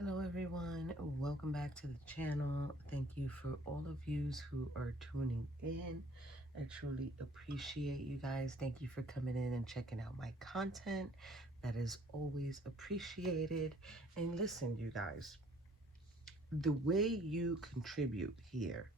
Hello everyone, welcome back to the channel. Thank you for all of you who are tuning in. I truly appreciate you guys. Thank you for coming in and checking out my content. That is always appreciated. And listen, you guys, the way you contribute here,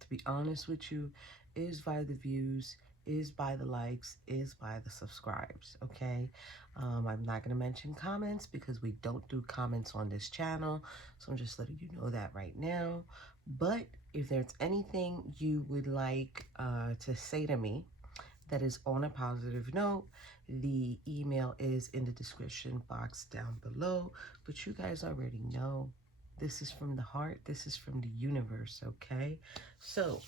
to be honest with you, is by the views, is by the likes, is by the subscribes, okay? I'm not going to mention comments because we don't do comments on this channel, so I'm just letting you know that right now. But if there's anything you would like to say to me that is on a positive note, the email is in the description box down below. But you guys already know this is from the heart, this is from the universe, okay? So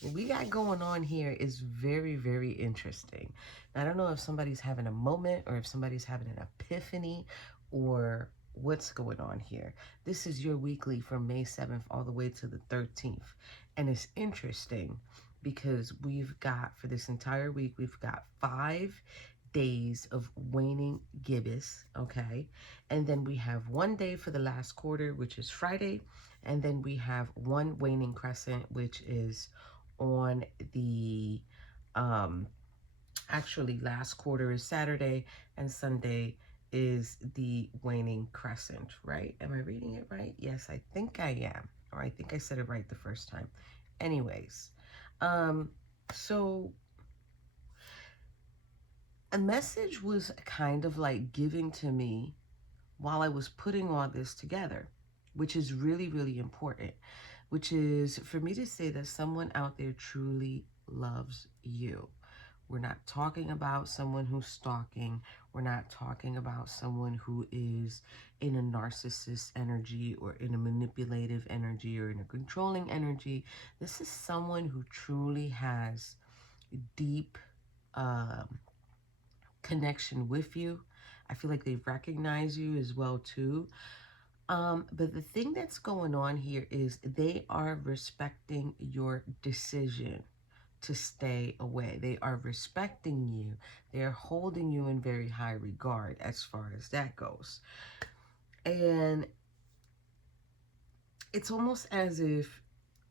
what we got going on here is very, very interesting. I don't know if somebody's having a moment or if somebody's having an epiphany or what's going on here. This is your weekly from May 7th all the way to the 13th. And it's interesting because we've got, for this entire week, we've got 5 days of waning gibbous, okay? And then we have 1 day for the last quarter, which is Friday. And then we have 1 waning crescent, which is on the actually last quarter is Saturday and Sunday is the waning crescent, right? Am I reading it right? Yes, I think I am, or I think I said it right the first time. Anyways, so a message was kind of like given to me while I was putting all this together, which is really, really important, which is for me to say that someone out there truly loves you. We're not talking about someone who's stalking. We're not talking about someone who is in a narcissist energy or in a manipulative energy or in a controlling energy. This is someone who truly has deep connection with you. I feel like they recognize you as well too. But the thing that's going on here is they are respecting your decision to stay away. They are respecting you. They're holding you in very high regard as far as that goes. And it's almost as if,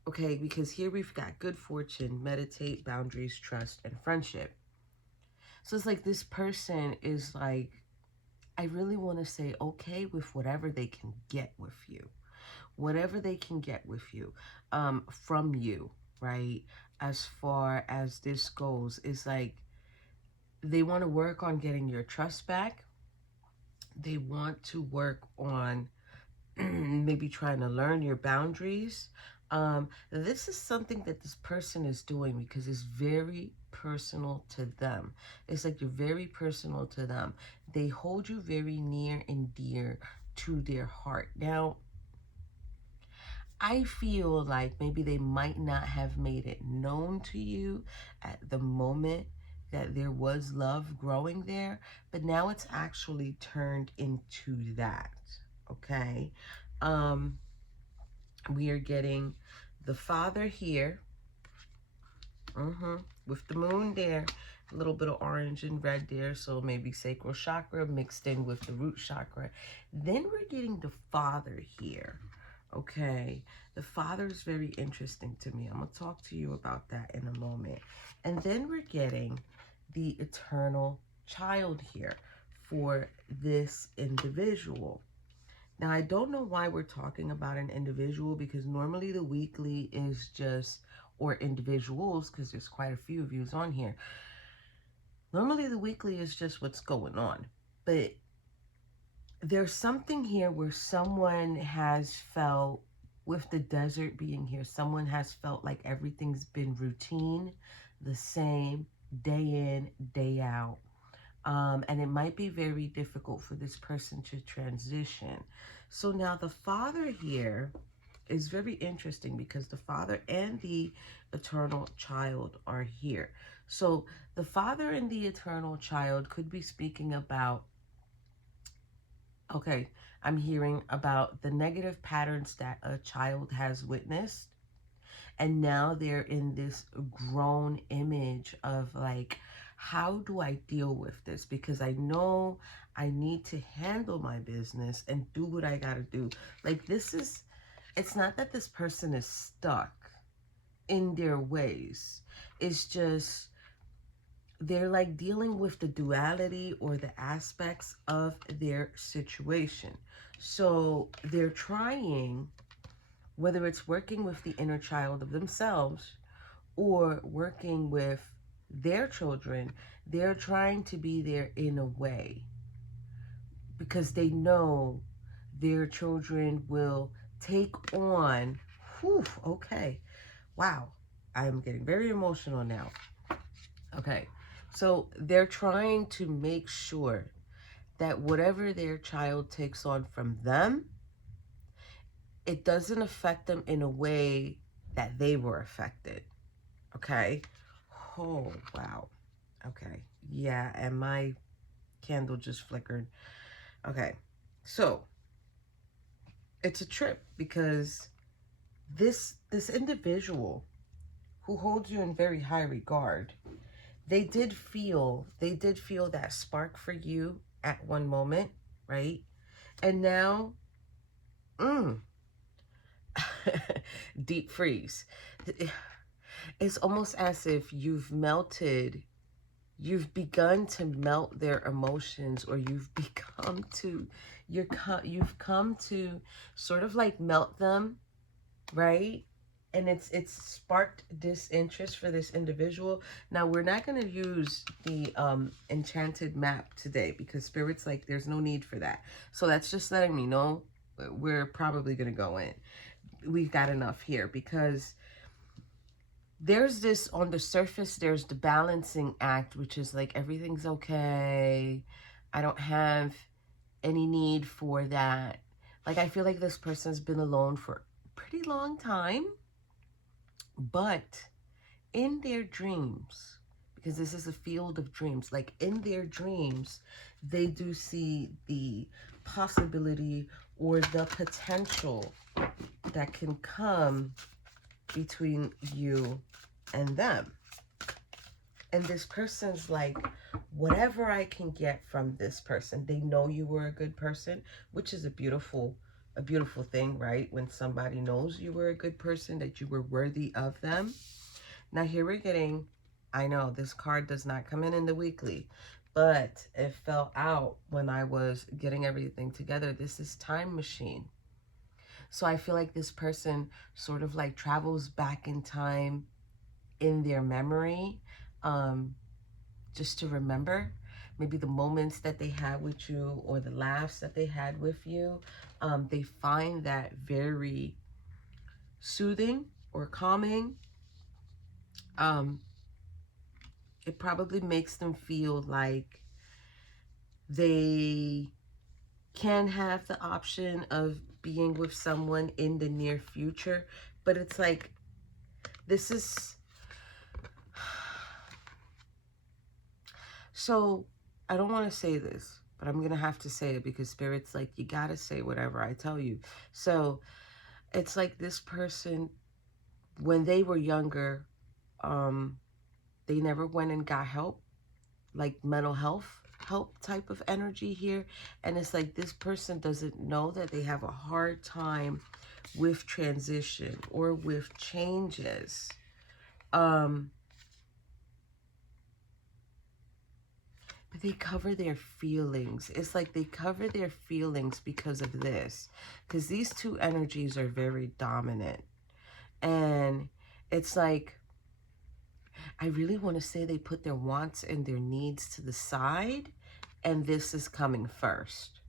okay, because here we've got good fortune, meditate, boundaries, trust, and friendship. So it's like this person is like, I really want to say okay with whatever they can get with you. Whatever they can get with you, from you, right? As far as this goes, is like they want to work on getting your trust back. They want to work on maybe trying to learn your boundaries. This is something that this person is doing because it's very personal to them. It's like you're very personal to them. They hold you very near and dear to their heart. Now, I feel like maybe they might not have made it known to you at the moment that there was love growing there, but now it's actually turned into that, okay? We are getting the father here, with the moon there, a little bit of orange and red there, so maybe sacral chakra mixed in with the root chakra. Then we're getting the father here. Okay, the father is very interesting to me. I'm going to talk to you about that in a moment. And then we're getting the eternal child here for this individual. Now, I don't know why we're talking about an individual because normally the weekly is just, or individuals, because there's quite a few of yous on here. Normally the weekly is just what's going on. But there's something here where someone has felt, with the desert being here, someone has felt like everything's been routine, the same, day in, day out. And it might be very difficult for this person to transition. So now the father here is very interesting because the father and the eternal child are here. So the father and the eternal child could be speaking about, okay, I'm hearing about the negative patterns that a child has witnessed. And now they're in this grown image of like, how do I deal with this? Because I know I need to handle my business and do what I got to do. Like, this is, it's not that this person is stuck in their ways. It's just, they're like dealing with the duality or the aspects of their situation. So they're trying, whether it's working with the inner child of themselves or working with their children, they're trying to be there in a way because they know their children will take on, whew, okay, wow, I'm getting very emotional now. Okay, so they're trying to make sure that whatever their child takes on from them, it doesn't affect them in a way that they were affected. Okay. Oh, wow. Okay. Yeah, and my candle just flickered. Okay. So, it's a trip because this individual who holds you in very high regard, they did feel that spark for you at one moment, right? And now, deep freeze. It's almost as if you've begun to melt their emotions, or you've come to sort of like melt them, right? And it's sparked disinterest for this individual. Now, we're not going to use the enchanted map today because Spirit's like, there's no need for that. So that's just letting me know we're probably going to go in. We've got enough here because there's this, on the surface, there's the balancing act, which is like, everything's okay. I don't have any need for that. Like, I feel like this person's been alone for a pretty long time. But in their dreams, because this is a field of dreams, like in their dreams, they do see the possibility or the potential that can come between you and them. And this person's like, whatever I can get from this person, they know you were a good person, which is a beautiful thing, right? When somebody knows you were a good person, that you were worthy of them. Now here we're getting, I know this card does not come in the weekly, but it fell out when I was getting everything together. This is time machine. So I feel like this person sort of like travels back in time in their memory, just to remember maybe the moments that they had with you or the laughs that they had with you. They find that very soothing or calming. It probably makes them feel like they can have the option of being with someone in the near future, but it's like, this is, so I don't want to say this, but I'm going to have to say it because Spirit's like, you got to say whatever I tell you. So it's like this person, when they were younger, they never went and got help, like mental health help type of energy here. And it's like this person doesn't know that they have a hard time with transition or with changes. But they cover their feelings. It's like they cover their feelings because of this. Because these two energies are very dominant. And it's like, I really want to say they put their wants and their needs to the side, and this is coming first.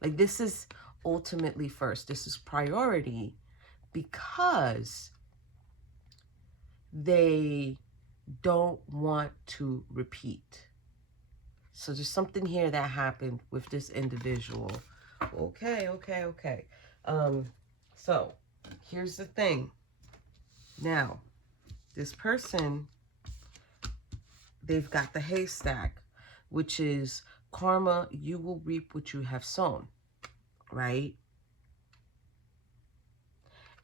Like, this is ultimately first. This is priority because they don't want to repeat. So there's something here that happened with this individual. Okay. So here's the thing. Now, this person, they've got the haystack, which is karma. You will reap what you have sown, right?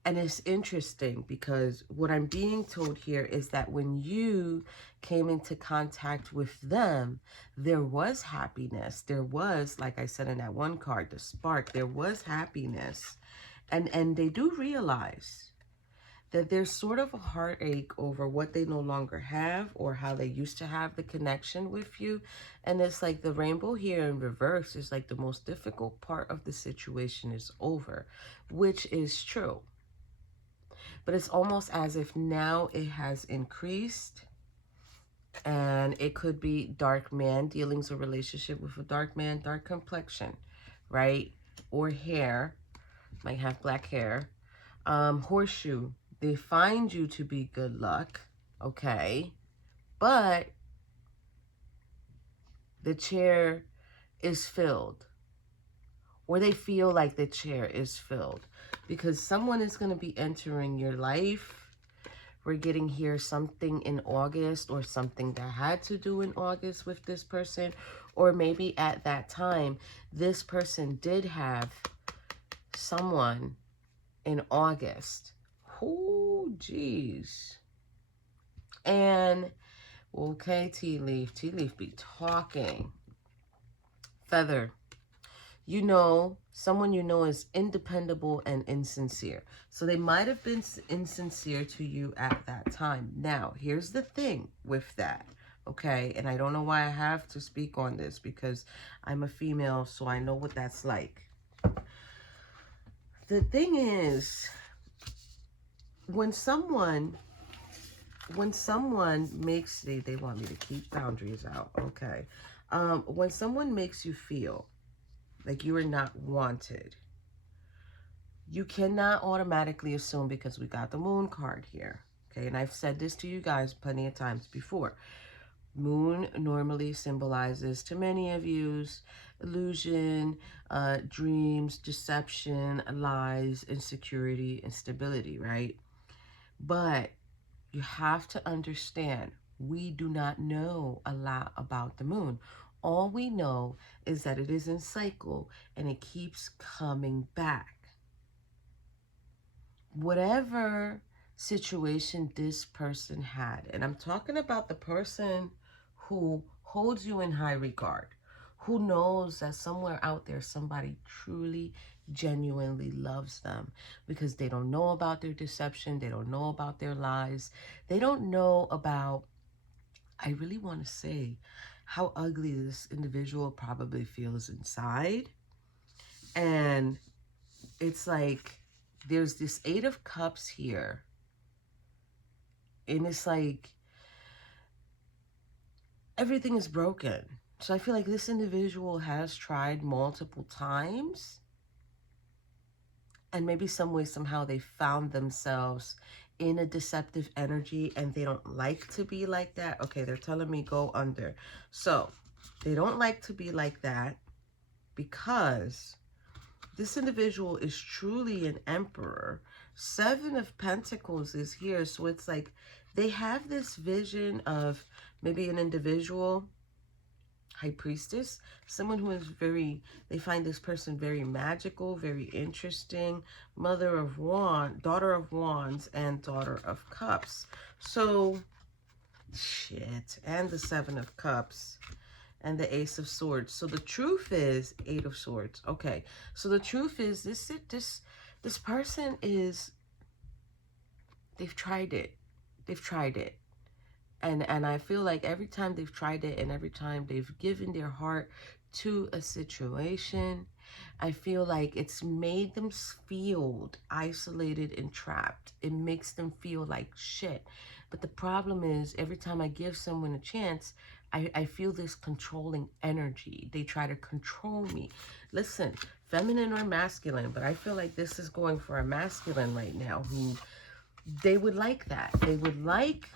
And it's interesting because what I'm being told here is that when you came into contact with them, there was happiness. There was, like I said in that one card, the spark, there was happiness. And they do realize that there's sort of a heartache over what they no longer have or how they used to have the connection with you. And it's like the rainbow here in reverse is like the most difficult part of the situation is over, which is true. But it's almost as if now it has increased, and it could be dark man, dealings or relationship with a dark man, dark complexion, right? Or hair, might have black hair. Horseshoe, they find you to be good luck, okay? But the chair is filled, or they feel like the chair is filled, because someone is going to be entering your life. We're getting here something in August, or something that had to do in August with this person, or maybe at that time this person did have someone in August. Oh, geez. And okay, tea leaf be talking. Feather, you know, someone you know is independable and insincere. So they might have been insincere to you at that time. Now, here's the thing with that, okay? And I don't know why I have to speak on this, because I'm a female, so I know what that's like. The thing is, when someone makes, they want me to keep boundaries out, okay? When someone makes you feel like you are not wanted, you cannot automatically assume, because we got the moon card here, okay? And I've said this to you guys plenty of times before. Moon normally symbolizes, to many of you, illusion, dreams, deception, lies, insecurity, instability, right? But you have to understand, we do not know a lot about the moon. All we know is that it is in cycle and it keeps coming back. Whatever situation this person had, and I'm talking about the person who holds you in high regard, who knows that somewhere out there somebody truly, genuinely loves them, because they don't know about their deception, they don't know about their lies, they don't know about, I really want to say, how ugly this individual probably feels inside. And it's like there's this 8 of Cups here, and it's like everything is broken. So I feel like this individual has tried multiple times, and maybe some way, somehow they found themselves in a deceptive energy, and they don't like to be like that. Okay, they're telling me go under. So they don't like to be like that, because this individual is truly an emperor. 7 of Pentacles is here. So it's like they have this vision of maybe an individual, High Priestess, someone who is very, they find this person very magical, very interesting, Mother of Wands, Daughter of Wands, and Daughter of Cups. So, shit, and the 7 of Cups, and the Ace of Swords. So the truth is, 8 of Swords. Okay, so the truth is, this person is, they've tried it. They've tried it. And I feel like every time they've tried it, and every time they've given their heart to a situation, I feel like it's made them feel isolated and trapped. It makes them feel like shit. But the problem is, every time I give someone a chance, I feel this controlling energy. They try to control me. Listen, feminine or masculine, but I feel like this is going for a masculine right now, who they would like that. They would like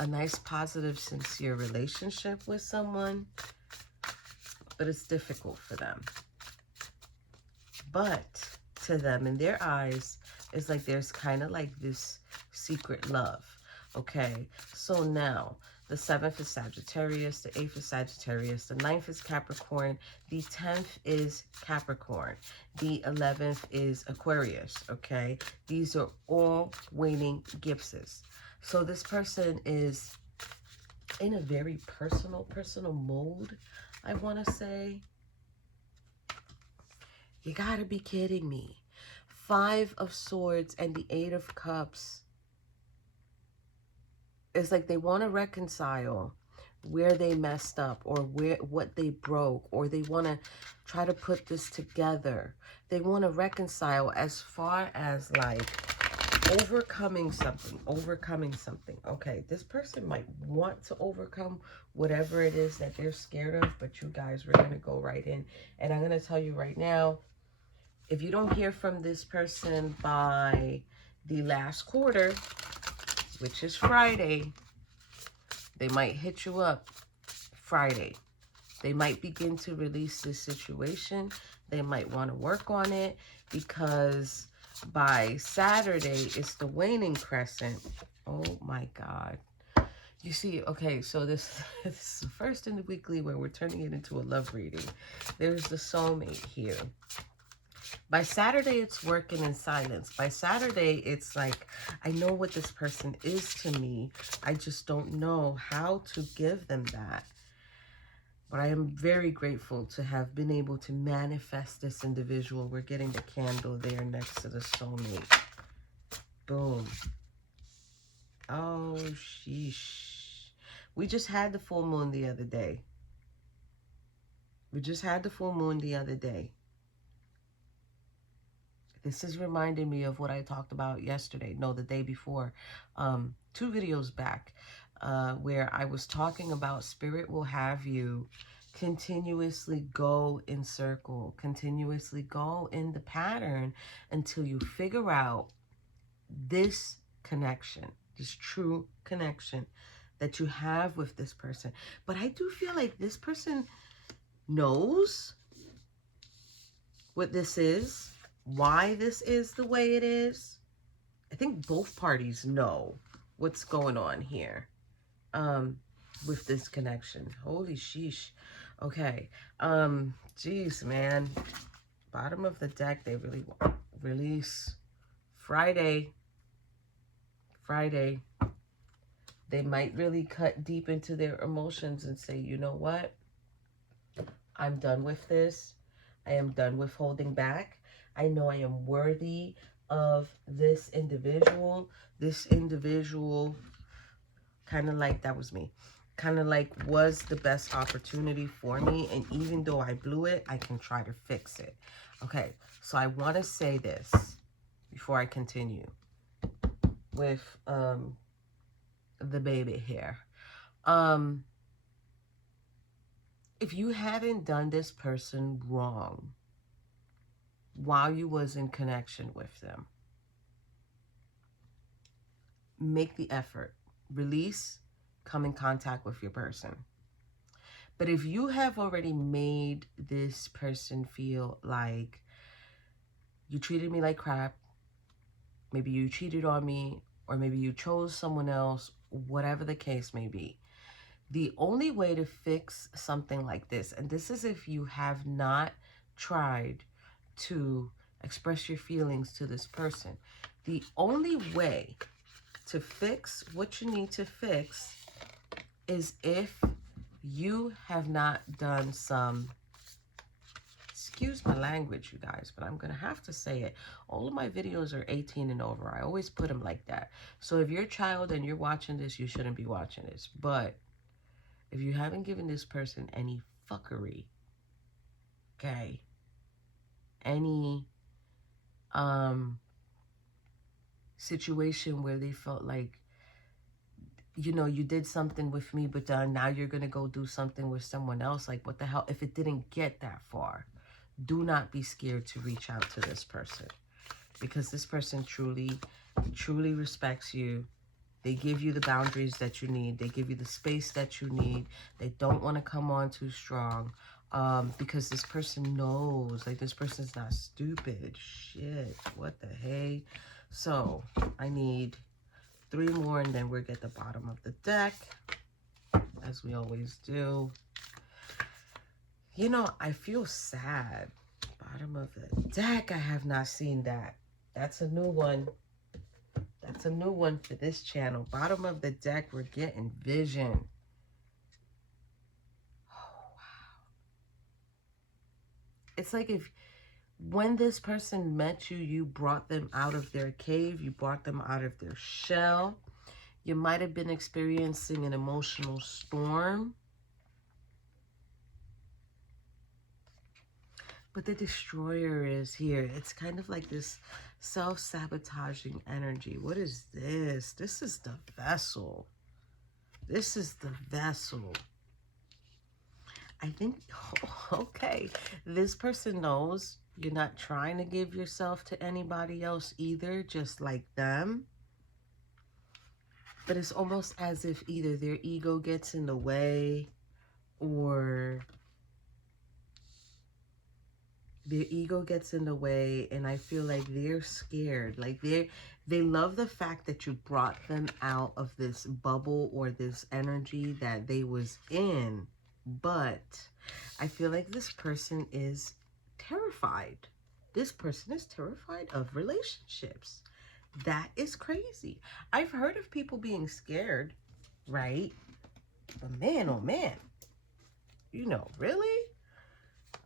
a nice, positive, sincere relationship with someone, but it's difficult for them. But to them, in their eyes, it's like there's kind of like this secret love. Okay, so now The 7th is Sagittarius. The 8th is Sagittarius. The 9th is Capricorn. The 10th is Capricorn. The 11th is Aquarius, okay? These are all waning gifts. So this person is in a very personal mode, I want to say. You gotta be kidding me. 5 of Swords and the 8 of Cups. It's like they want to reconcile where they messed up or what they broke, or they want to try to put this together. They want to reconcile as far as like overcoming something. Okay, this person might want to overcome whatever it is that they're scared of, but you guys, we're going to go right in. And I'm going to tell you right now, if you don't hear from this person by the last quarter, which is Friday, they might hit you up Friday. They might begin to release this situation. They might want to work on it, because by Saturday, it's the waning crescent. Oh my God. You see, okay, so this is the first in the weekly where we're turning it into a love reading. There's the soulmate here. By Saturday, it's working in silence. By Saturday, it's like, I know what this person is to me. I just don't know how to give them that. But I am very grateful to have been able to manifest this individual. We're getting the candle there next to the soulmate. Boom. Oh, sheesh. We just had the full moon the other day. This is reminding me of what I talked about yesterday. No, the day before. 2 videos back. Where I was talking about Spirit will have you continuously go in circle. Continuously go in the pattern until you figure out this connection. This true connection that you have with this person. But I do feel like this person knows what this is, why this is the way it is. I think both parties know what's going on here with this connection. Holy sheesh. Okay. Geez, man. Bottom of the deck, they really want release. Friday. They might really cut deep into their emotions and say, you know what? I'm done with this. I am done with holding back. I know I am worthy of this individual. This individual, kind of like, that was me. Kind of like was the best opportunity for me. And even though I blew it, I can try to fix it. Okay, so I want to say this before I continue with the baby here. If you haven't done this person wrong while you was in connection with them, make the effort. Release, come in contact with your person. But if you have already made this person feel like you treated me like crap, maybe you cheated on me, or maybe you chose someone else, whatever the case may be, the only way to fix something like this, and this is if you have not tried to express your feelings to this person, the only way to fix what you need to fix is if you have not done some, excuse my language, you guys, but I'm going to have to say it. All of my videos are 18 and over. I always put them like that. So if you're a child and you're watching this, you shouldn't be watching this. But if you haven't given this person any fuckery, okay, any situation where they felt like, you know, you did something with me, but now you're going to go do something with someone else. Like, what the hell? If it didn't get that far, do not be scared to reach out to this person, because this person truly, truly respects you. They give you the boundaries that you need. They give you the space that you need. They don't want to come on too strong, because this person knows, like, this person's not stupid. Shit, what the hey? So I need 3 more, and then we'll get the bottom of the deck. as we always do. You know, I feel sad. Bottom of the deck, I have not seen that. That's a new one. That's a new one for this channel. Bottom of the deck, we're getting vision. Oh, wow. It's like if when this person met you, you brought them out of their cave. You brought them out of their shell. You might have been experiencing an emotional storm. But the destroyer is here. It's kind of like this self-sabotaging energy. What is this? This is the vessel. This is the vessel. I think, okay, this person knows you're not trying to give yourself to anybody else either, just like them. But it's almost as if either their ego gets in the way or their ego gets in the way, and I feel like they're scared. Like they love the fact that you brought them out of this bubble or this energy that they was in, but I feel like this person is terrified. This person is terrified of relationships. That is crazy. I've heard of people being scared, right? But man, oh man, you know, really?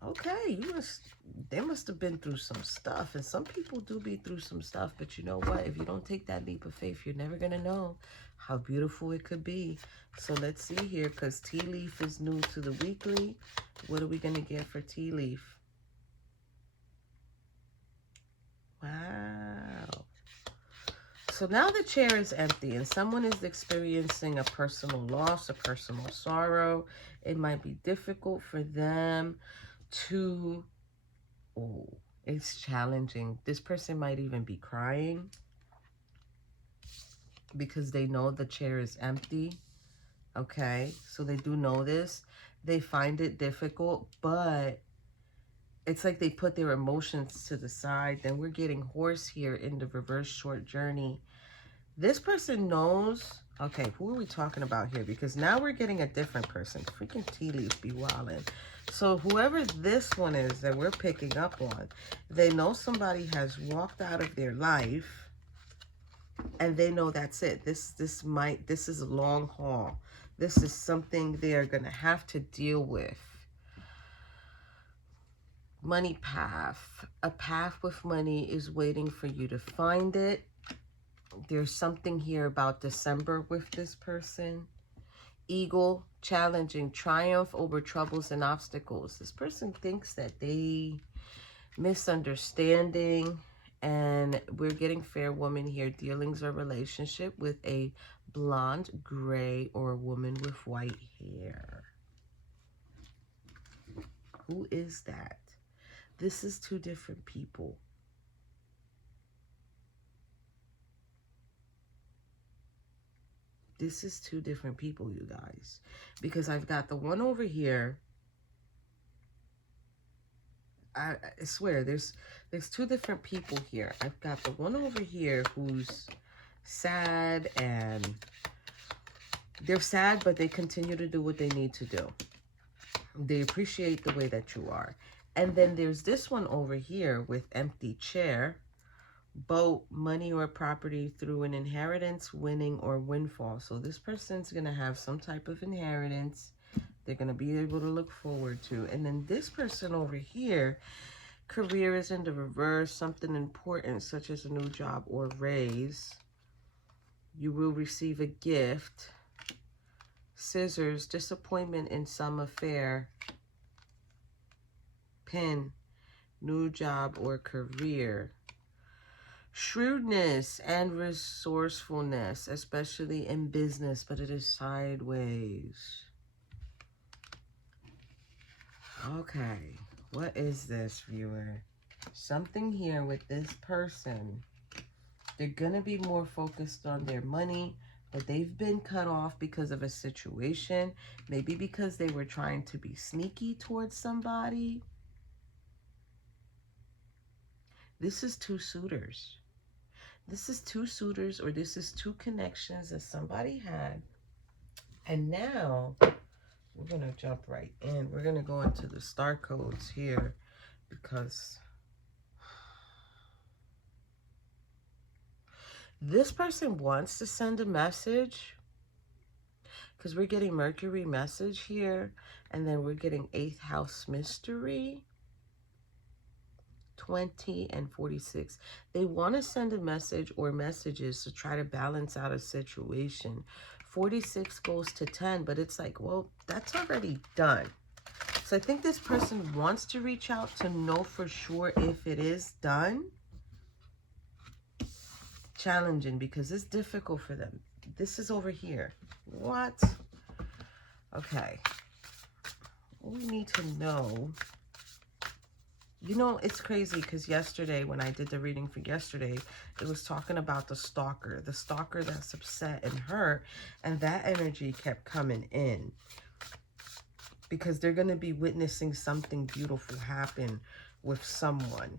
Okay, they must have been through some stuff, and some people do be through some stuff, but you know what? If you don't take that leap of faith, you're never going to know how beautiful it could be. So let's see here, because tea leaf is new to the weekly. What are we going to get for tea leaf? Wow. So now the chair is empty, and someone is experiencing a personal loss, a personal sorrow. It might be difficult for them to, oh, it's challenging. This person might even be crying because they know the chair is empty. Okay, so they do know this. They find it difficult, but it's like they put their emotions to the side. Then we're getting horse here in the reverse short journey. This person knows. Okay, who are we talking about here? Because now we're getting a different person. Freaking tea leaf be wildin'. So whoever this one is that we're picking up on, they know somebody has walked out of their life, and they know that's it. This is a long haul. This is something they're gonna have to deal with. Money path. A path with money is waiting for you to find it. There's something here about December with this person. Eagle, challenging, triumph over troubles and obstacles. This person thinks that they misunderstanding, and we're getting fair woman here. Dealings or relationship with a blonde, gray, or a woman with white hair. Who is that? This is two different people. This is two different people, you guys. Because I've got the one over here. I swear, there's two different people here. I've got the one over here who's sad, and they're sad, but they continue to do what they need to do. They appreciate the way that you are. And then there's this one over here with empty chair. Boat, money or property through an inheritance, winning, or windfall. So this person's going to have some type of inheritance they're going to be able to look forward to. And then this person over here, career is in the reverse, something important such as a new job or raise. You will receive a gift. Scissors, disappointment in some affair. Pen, new job or career. Shrewdness and resourcefulness, especially in business, but it is sideways. Okay, what is this, viewer? Something here with this person. They're going to be more focused on their money, but they've been cut off because of a situation. Maybe because they were trying to be sneaky towards somebody. This is two suitors. This is two suitors, or this is two connections that somebody had, And now we're going to jump right in. We're going to go into the star codes here because this person wants to send a message, because we're getting Mercury message here, and then we're getting 8th house mystery, 20 and 46. They want to send a message or messages to try to balance out a situation. 46 goes to 10, but it's like, well, that's already done. So I think this person wants to reach out to know for sure if it is done. Challenging because it's difficult for them. This is over here. What? Okay. We need to know. You know, it's crazy because yesterday when I did the reading for yesterday, it was talking about the stalker that's upset and hurt, and that energy kept coming in because they're going to be witnessing something beautiful happen with someone.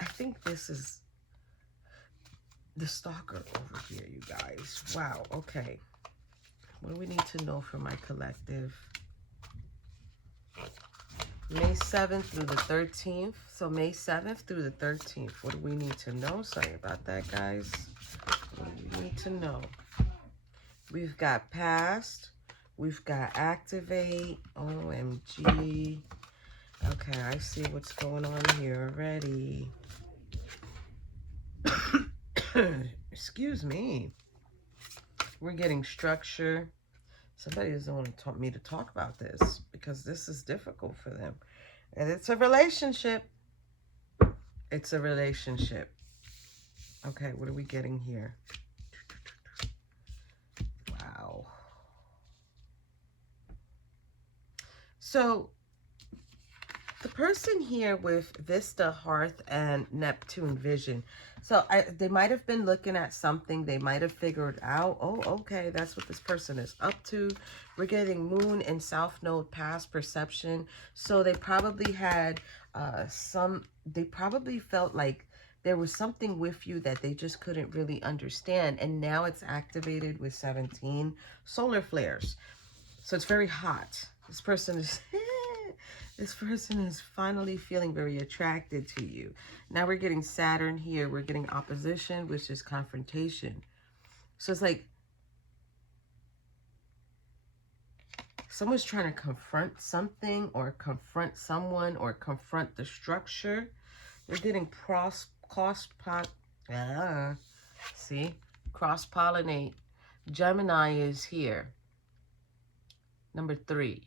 I think this is the stalker over here, you guys. Wow, okay. What do we need to know for my collective? May 7th through the 13th. So May 7th through the 13th. What do we need to know? Sorry about that, guys. What do we need to know? We've got past. We've got activate. OMG. Okay, I see what's going on here already. Excuse me. We're getting structure. Somebody doesn't want to me to talk about this because this is difficult for them. And it's a relationship. It's a relationship. Okay, what are we getting here? Wow. So the person here with Vista, Hearth, and Neptune Vision. So they might have been looking at something. They might have figured out, oh, okay, that's what this person is up to. We're getting Moon and South Node past perception. So they probably had they probably felt like there was something with you that they just couldn't really understand. And now it's activated with 17 solar flares. So it's very hot. This person is... This person is finally feeling very attracted to you. Now we're getting Saturn here. We're getting opposition, which is confrontation. So it's like someone's trying to confront something or confront someone or confront the structure. We're getting cross-pollinate. Gemini is here. Number 3.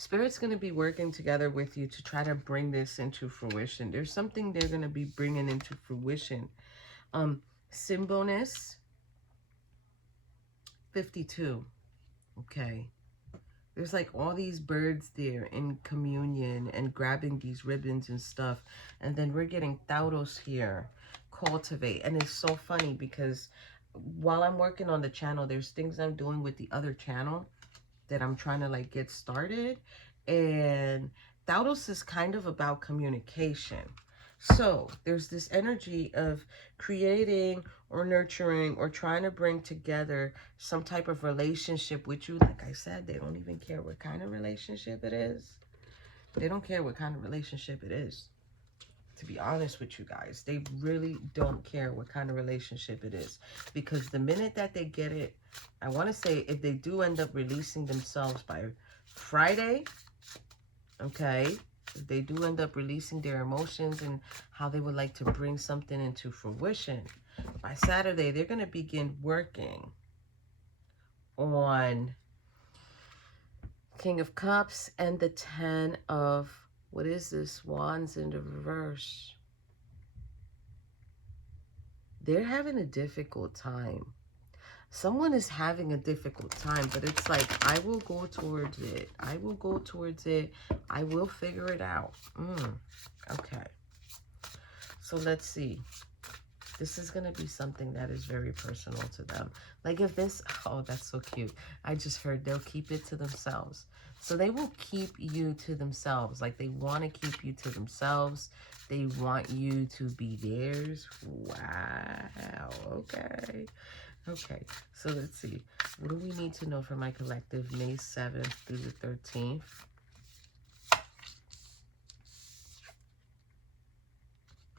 Spirit's going to be working together with you to try to bring this into fruition. There's something they're going to be bringing into fruition. Symbolis 52. Okay. There's like all these birds there in communion and grabbing these ribbons and stuff. And then we're getting Thautos here. Cultivate. And it's so funny because while I'm working on the channel, there's things I'm doing with the other channel that I'm trying to like get started. And Thautos is kind of about communication. So there's this energy of creating or nurturing or trying to bring together some type of relationship with you. Like I said, they don't even care what kind of relationship it is. They don't care what kind of relationship it is. To be honest with you guys, they really don't care what kind of relationship it is. Because the minute that they get it, I want to say if they do end up releasing themselves by Friday, okay, if they do end up releasing their emotions and how they would like to bring something into fruition, by Saturday, they're going to begin working on King of Cups and the 10 of, what is this? Wands in the reverse. They're having a difficult time. Someone is having a difficult time, but it's like, I will go towards it. I will go towards it. I will figure it out. Okay. So let's see. This is going to be something that is very personal to them. Like if this, oh, that's so cute. I just heard they'll keep it to themselves. So they will keep you to themselves. Like they want to keep you to themselves. They want you to be theirs. Wow. Okay. Okay, so let's see. What do we need to know for my collective May 7th through the 13th?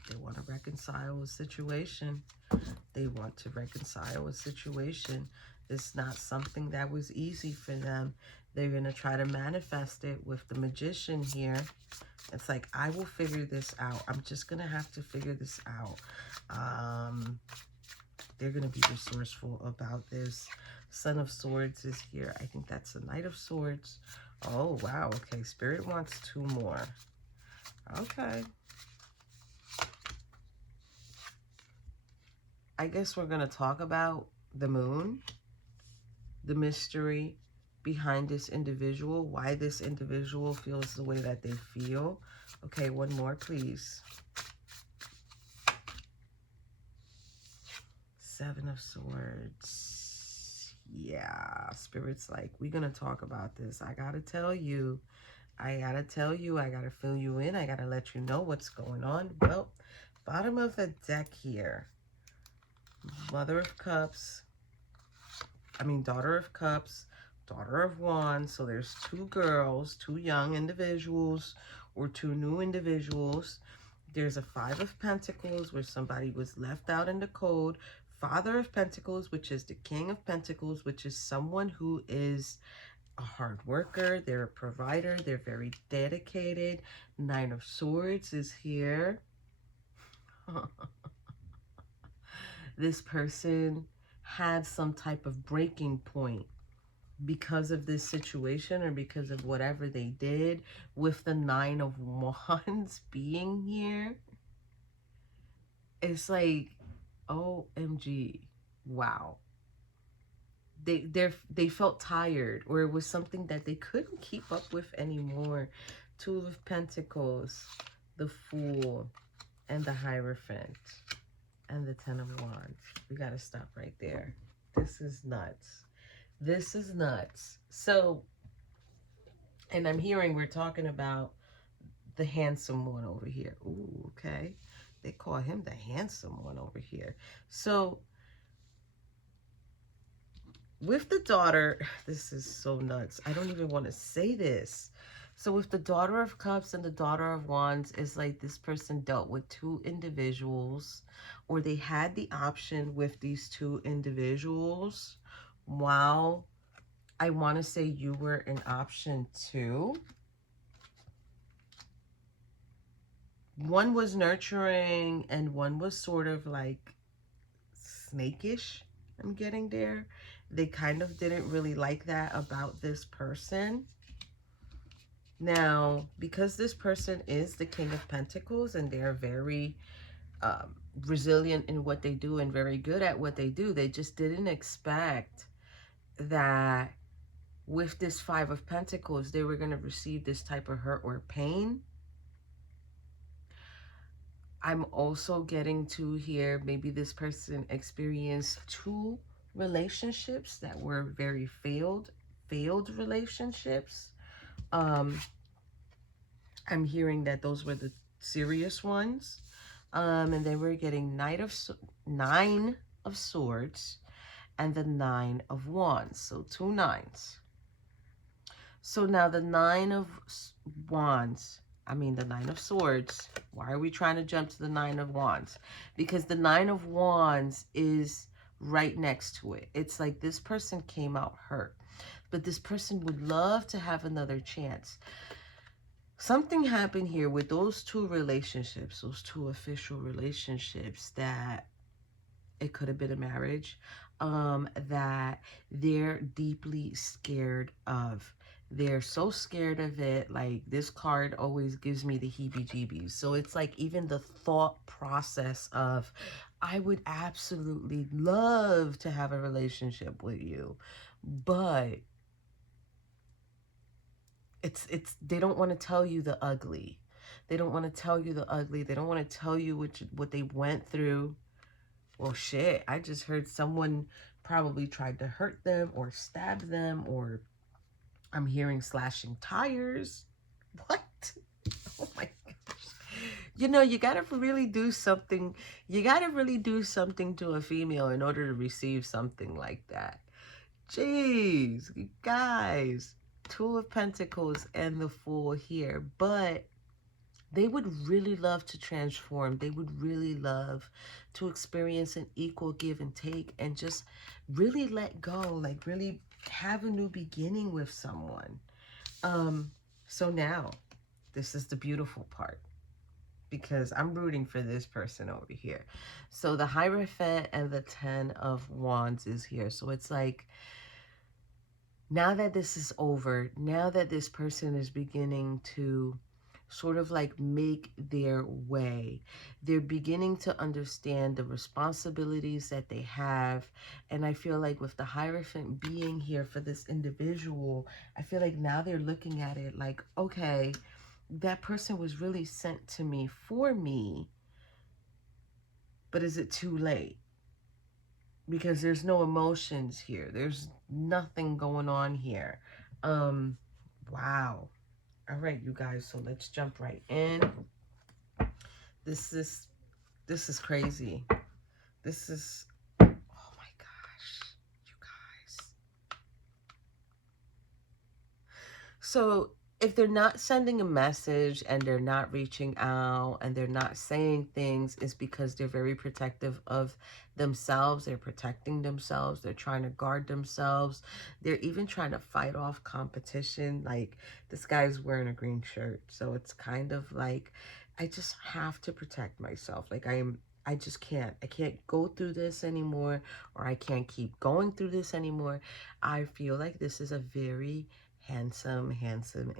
They want to reconcile a situation. They want to reconcile a situation. It's not something that was easy for them. They're going to try to manifest it with the Magician here. It's like, I will figure this out. I'm just going to have to figure this out. They're going to be resourceful about this. Son of Swords is here. I think that's the Knight of Swords. Oh, wow. Okay, Spirit wants 2 more. Okay. I guess we're going to talk about the moon, the mystery behind this individual, why this individual feels the way that they feel. Okay, 1 more, please. 7 of Swords. Yeah, Spirit's like, we're going to talk about this. I got to tell you. I got to tell you. I got to fill you in. I got to let you know what's going on. Well, bottom of the deck here. Mother of Cups. Daughter of Cups. Daughter of Wands. So there's 2 girls, 2 young individuals, or 2 new individuals. There's a 5 of Pentacles where somebody was left out in the cold. Father of Pentacles, which is the King of Pentacles, which is someone who is a hard worker. They're a provider. They're very dedicated. 9 of Swords is here. This person had some type of breaking point because of this situation or because of whatever they did, with the 9 of Wands being here. It's like, OMG, wow. They felt tired, or it was something that they couldn't keep up with anymore. 2 of Pentacles, the Fool, and the Hierophant, and the 10 of Wands. We got to stop right there. This is nuts. This is nuts. So, and I'm hearing we're talking about the handsome one over here. Ooh, okay. They call him the handsome one over here. So, with the daughter, this is so nuts. I don't even want to say this. So with the Daughter of Cups and the Daughter of Wands, it's like this person dealt with 2 individuals, or they had the option with these 2 individuals. Wow. I want to say you were an option 2. One was nurturing and one was sort of like snakish. I'm getting there. They kind of didn't really like that about this person. Now, because this person is the King of Pentacles and they're very resilient in what they do and very good at what they do, they just didn't expect that with this 5 of Pentacles, they were going to receive this type of hurt or pain. I'm also getting to here, maybe this person experienced 2 relationships that were very failed relationships. I'm hearing that those were the serious ones. And then we're getting 9 of Swords and the 9 of Wands. So 2 9s. So now the 9 of Wands, the 9 of Swords. Why are we trying to jump to the 9 of Wands? Because the 9 of Wands is right next to it. It's like this person came out hurt, but this person would love to have another chance. Something happened here with those 2 relationships, those 2 official relationships, that it could have been a marriage, that they're deeply scared of. They're so scared of it. Like, this card always gives me the heebie-jeebies. So it's like even the thought process of, I would absolutely love to have a relationship with you, but it's they don't want to tell you the ugly. They don't want to tell you the ugly. They don't want to tell you what they went through. Well, shit, I just heard someone probably tried to hurt them or stab them, or I'm hearing slashing tires. What? Oh my gosh. You know, you gotta really do something. You gotta really do something to a female in order to receive something like that. Jeez, you guys. Two of Pentacles and the Fool here. But they would really love to transform. They would really love to experience an equal give and take and just really let go, like really have a new beginning with someone. So now, this is the beautiful part, because I'm rooting for this person over here. So the Hierophant and the 10 of Wands is here. So it's like, now that this is over, now that this person is beginning to sort of like make their way, they're beginning to understand the responsibilities that they have. And I feel like with the Hierophant being here for this individual, I feel like now they're looking at it like, okay, that person was really sent to me for me, but is it too late? Because there's no emotions here. There's nothing going on here. Wow. All right, you guys, so let's jump right in. This is crazy. This is, oh my gosh, you guys. So if they're not sending a message and they're not reaching out and they're not saying things, it's because they're very protective of themselves. They're protecting themselves. They're trying to guard themselves. They're even trying to fight off competition. Like, this guy's wearing a green shirt. So it's kind of like, I just have to protect myself. Like, I just can't. I can't go through this anymore, or I can't keep going through this anymore. I feel like this is a very handsome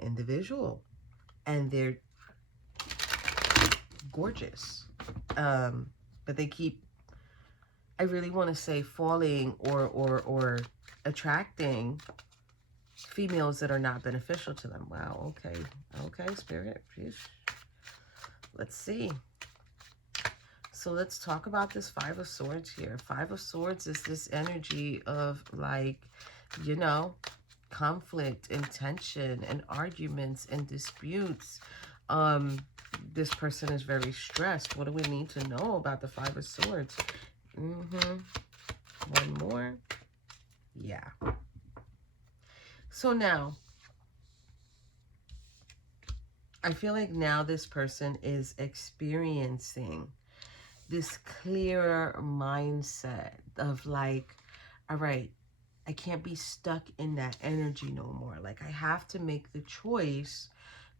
individual, and they're gorgeous, but they keep, I really want to say, falling or attracting females that are not beneficial to them. Wow. Okay, Spirit, please. Let's see. So let's talk about this Five of Swords here. Five of Swords is this energy of, like, you know, conflict and tension and arguments and disputes. This person is very stressed. What do we need to know about the Five of Swords? One more. Yeah. So now, I feel like now this person is experiencing this clearer mindset of like, all right, I can't be stuck in that energy no more. Like, I have to make the choice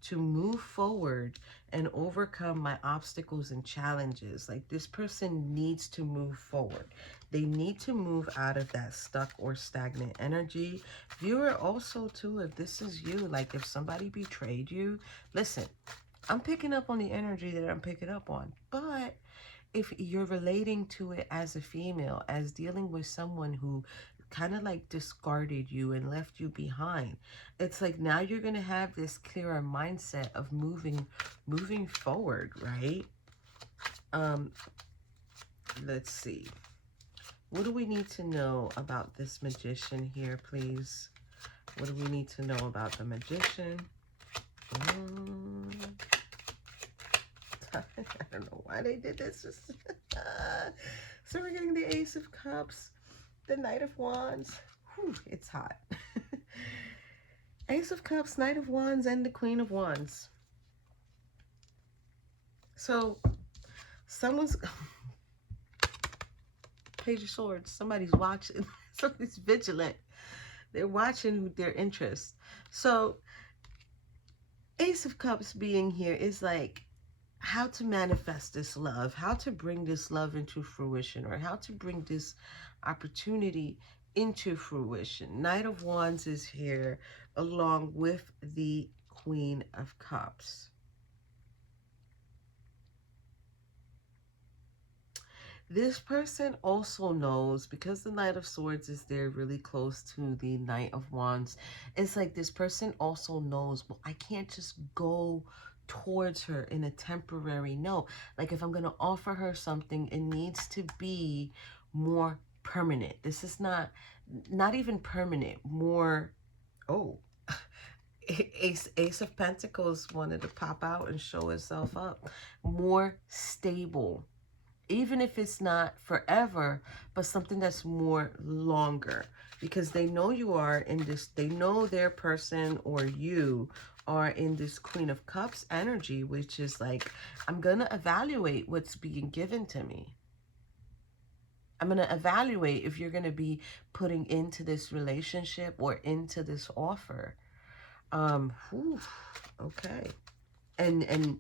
to move forward and overcome my obstacles and challenges. Like, this person needs to move forward. They need to move out of that stuck or stagnant energy. Viewer, also too, if this is you, like if somebody betrayed you, listen, I'm picking up on the energy that I'm picking up on. But if you're relating to it as a female, as dealing with someone who kind of like discarded you and left you behind, it's like now you're going to have this clearer mindset of moving forward, right? Let's see. What do we need to know about this Magician here, please? What do we need to know about the Magician? I don't know why they did this. So we're getting the Ace of Cups, the Knight of Wands. Whew, it's hot. Ace of Cups, Knight of Wands, and the Queen of Wands. So someone's Page of Swords. Somebody's watching. Somebody's vigilant. They're watching their interests. So Ace of Cups being here is like how to manifest this love, how to bring this love into fruition, or how to bring this opportunity into fruition. Knight of Wands is here along with the Queen of Cups. This person also knows, because the Knight of Swords is there really close to the Knight of Wands, it's like this person also knows, well, I can't just go towards her in a temporary no. Like, if I'm going to offer her something, it needs to be more permanent. This is not even permanent, more, oh, Ace of Pentacles wanted to pop out and show itself up. More stable. Even if it's not forever, but something that's more longer. Because they know you are in this, they know their person or you are in this Queen of Cups energy, which is like, I'm going to evaluate what's being given to me. I'm going to evaluate if you're going to be putting into this relationship or into this offer. Okay. And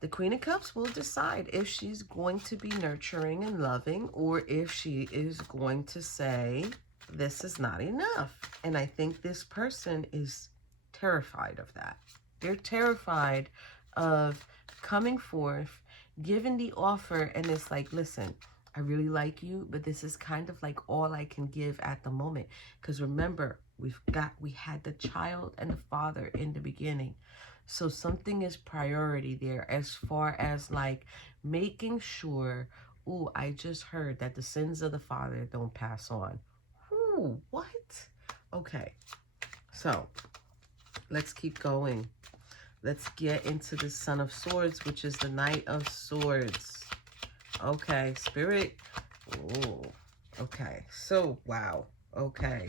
the Queen of Cups will decide if she's going to be nurturing and loving, or if she is going to say, this is not enough. And I think this person is terrified of that. They're terrified of coming forth, giving the offer, and it's like, listen, I really like you, but this is kind of like all I can give at the moment. Because remember, we had the child and the father in the beginning. So something is priority there as far as like making sure, ooh, I just heard that the sins of the father don't pass on. Ooh, what? Okay, so let's keep going. Let's get into the Son of Swords, which is the Knight of Swords. Okay, Spirit. Ooh, okay, so wow. Okay.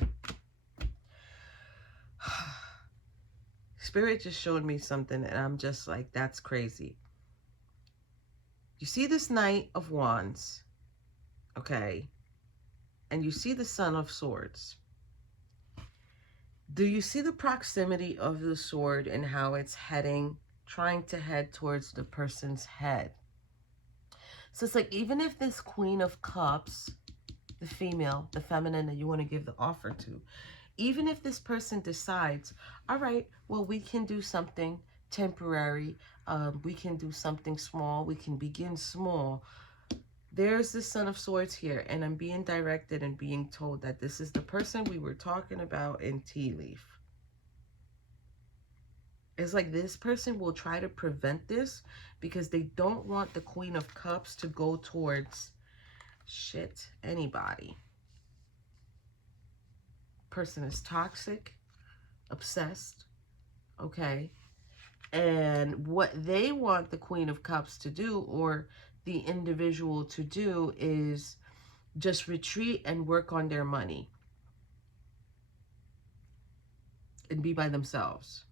Spirit just showed me something, and I'm just like, that's crazy. You see this Knight of Wands, okay? And you see the Son of Swords. Do you see the proximity of the sword and how it's heading, trying to head towards the person's head? So it's like, even if this Queen of Cups, the female, the feminine that you want to give the offer to, even if this person decides, all right, well, we can do something temporary, we can do something small, we can begin small. There's the Son of Swords here, and I'm being directed and being told that this is the person we were talking about in Tea Leaf. It's like this person will try to prevent this because they don't want the Queen of Cups to go towards anybody. Person is toxic, obsessed, okay? And what they want the Queen of Cups to do, or the individual to do, is just retreat and work on their money and be by themselves.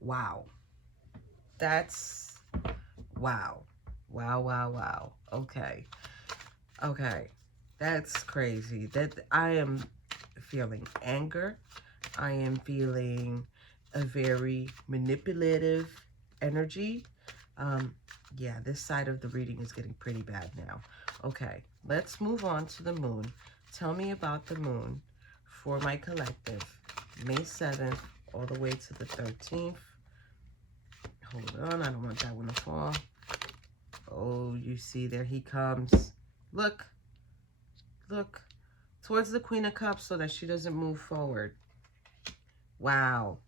Wow. That's wow. Wow. Okay. That's crazy. That I am feeling anger. I am feeling a very manipulative energy. Yeah, this side of the reading is getting pretty bad now. Okay, let's move on to the moon. Tell me about the moon for my collective. May 7th all the way to the 13th. Hold on, I don't want that one to fall. Oh, you see, there he comes. Look. Towards the Queen of Cups so that she doesn't move forward. Wow.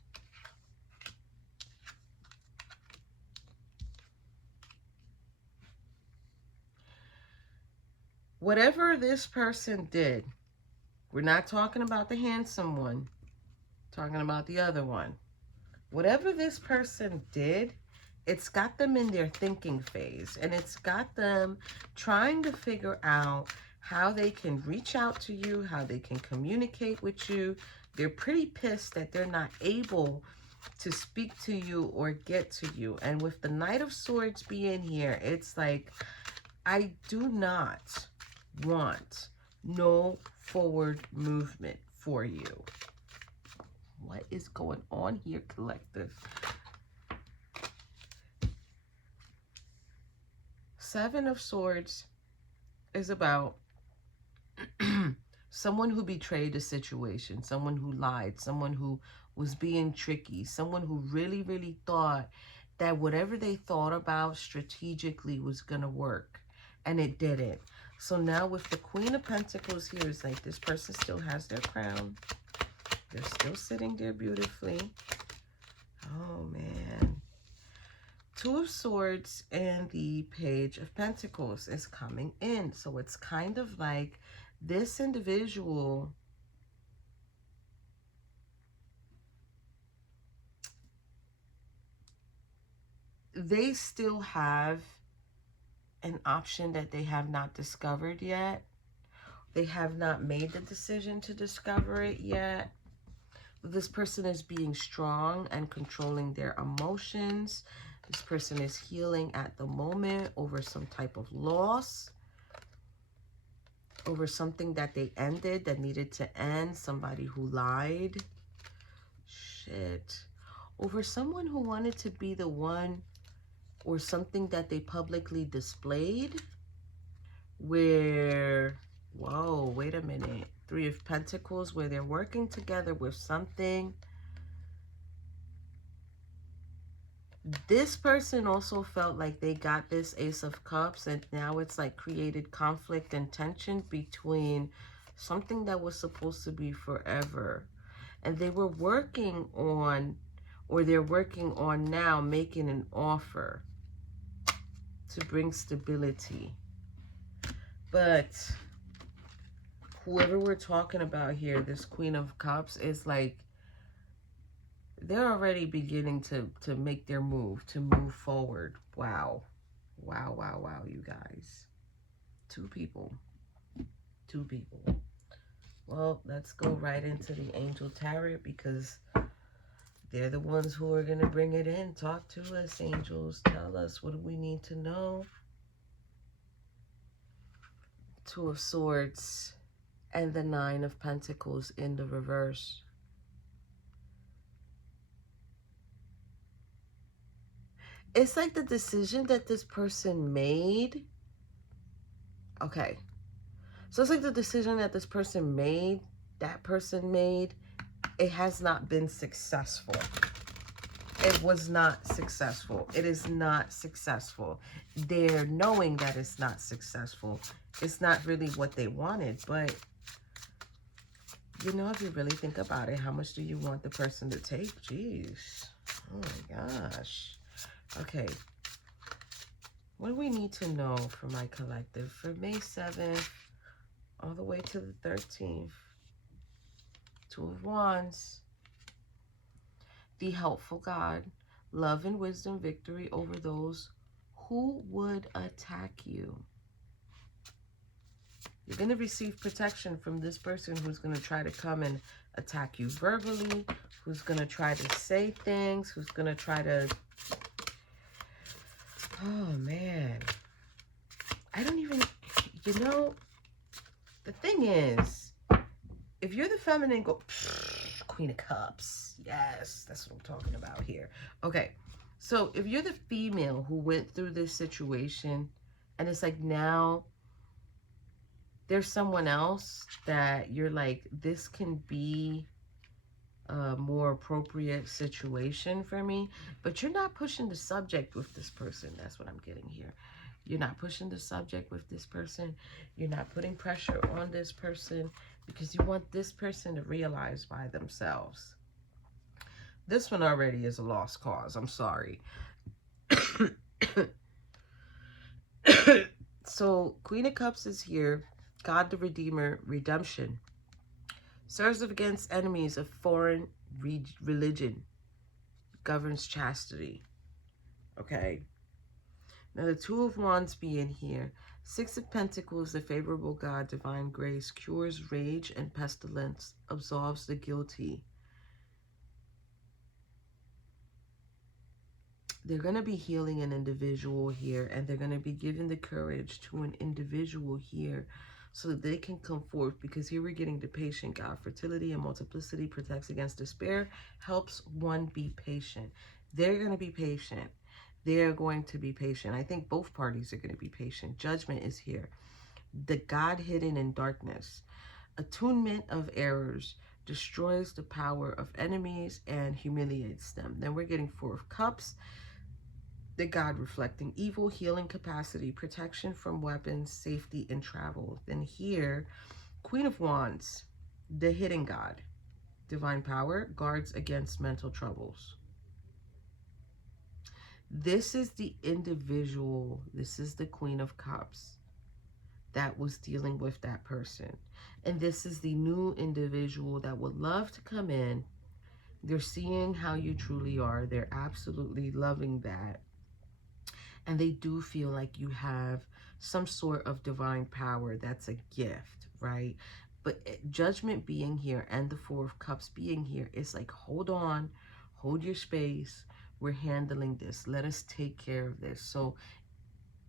Whatever this person did, we're not talking about the handsome one, talking about the other one. Whatever this person did, it's got them in their thinking phase, and it's got them trying to figure out how they can reach out to you, how they can communicate with you. They're pretty pissed that they're not able to speak to you or get to you. And with the Knight of Swords being here, it's like, I do not want no forward movement for you. What is going on here, collective? Seven of Swords is about someone who betrayed a situation, someone who lied, someone who was being tricky, someone who really thought that whatever they thought about strategically was going to work, and it didn't. So now with the Queen of Pentacles here, it's like this person still has their crown. They're still sitting there beautifully. Oh, man. Two of Swords and the Page of Pentacles is coming in. So it's kind of like this individual they still have an option that they have not discovered yet. They have not made the decision to discover it yet. This person is being strong and controlling their emotions. This person is healing at the moment over some type of loss, over something that they ended that needed to end, somebody who lied. Shit. Over someone who wanted to be the one, or something that they publicly displayed, where, whoa, wait a minute. Three of Pentacles, where they're working together with something. This person also felt like they got this Ace of Cups, and now it's like created conflict and tension between something that was supposed to be forever. And they were working on, or they're working on now, making an offer to bring stability. But whoever we're talking about here, this Queen of Cups, is like, they're already beginning to make their move, to move forward. Wow. Wow, wow, wow, you guys. Two people. Two people. Well, let's go right into the Angel Tarot, because they're the ones who are going to bring it in. Talk to us, angels. Tell us, what do we need to know? Two of Swords and the Nine of Pentacles in the reverse. It's like the decision that this person made. Okay. So it's like the decision that this person made, it has not been successful. It was not successful. It is not successful. They're knowing that it's not successful. It's not really what they wanted, but you know, if you really think about it, how much do you want the person to take? Jeez. Oh my gosh. Okay. What do we need to know for my collective for May 7th all the way to the 13th? Two of Wands. The helpful God. Love and wisdom, victory over those who would attack you. You're going to receive protection from this person who's going to try to come and attack you verbally, who's going to try to say things, who's going to try to... Oh, man. I don't even... You know, the thing is, if you're the feminine, go... Queen of Cups. Yes, that's what I'm talking about here. Okay, so if you're the female who went through this situation, and it's like now there's someone else that you're like, this can be a more appropriate situation for me, but you're not pushing the subject with this person. That's what I'm getting here. You're not pushing the subject with this person. You're not putting pressure on this person because you want this person to realize by themselves. This one already is a lost cause. I'm sorry. So Queen of Cups is here. God the Redeemer, redemption. Serves against enemies of foreign religion. Governs chastity. Okay. Now the Two of Wands being here. Six of Pentacles, the favorable God, divine grace, cures rage and pestilence, absolves the guilty. They're going to be healing an individual here, and they're going to be giving the courage to an individual here so that they can come forth, because here we're getting the patient God. Fertility and multiplicity, protects against despair, helps one be patient. They're going to be patient. They're going to be patient. I think both parties are going to be patient. Judgment is here. The God hidden in darkness. Attunement of errors. Destroys the power of enemies and humiliates them. Then we're getting Four of Cups. The God reflecting evil, healing capacity, protection from weapons, safety, and travel. Then here, Queen of Wands. The hidden God. Divine power. Guards against mental troubles. This is the individual, this is the Queen of Cups that was dealing with that person. And this is the new individual that would love to come in. They're seeing how you truly are. They're absolutely loving that. And they do feel like you have some sort of divine power that's a gift, right? But Judgment being here and the Four of Cups being here, it's like, hold on, hold your space. We're handling this. Let us take care of this. So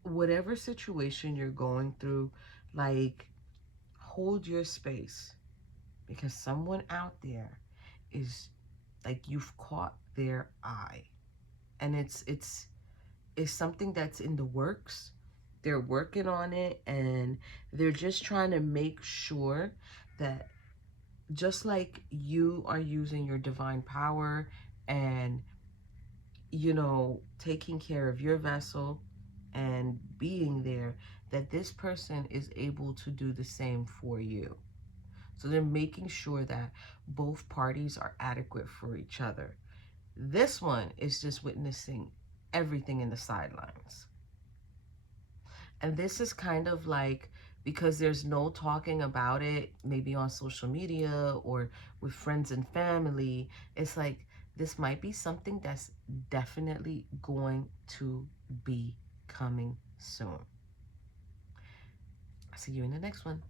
whatever situation you're going through, like, hold your space, because someone out there is like, you've caught their eye, and it's something that's in the works. They're working on it, and they're just trying to make sure that, just like you are using your divine power and, you know, taking care of your vessel and being there, that this person is able to do the same for you. So they're making sure that both parties are adequate for each other. This one is just witnessing everything in the sidelines. And this is kind of like, because there's no talking about it, maybe on social media or with friends and family, it's like, this might be something that's definitely going to be coming soon. I'll see you in the next one.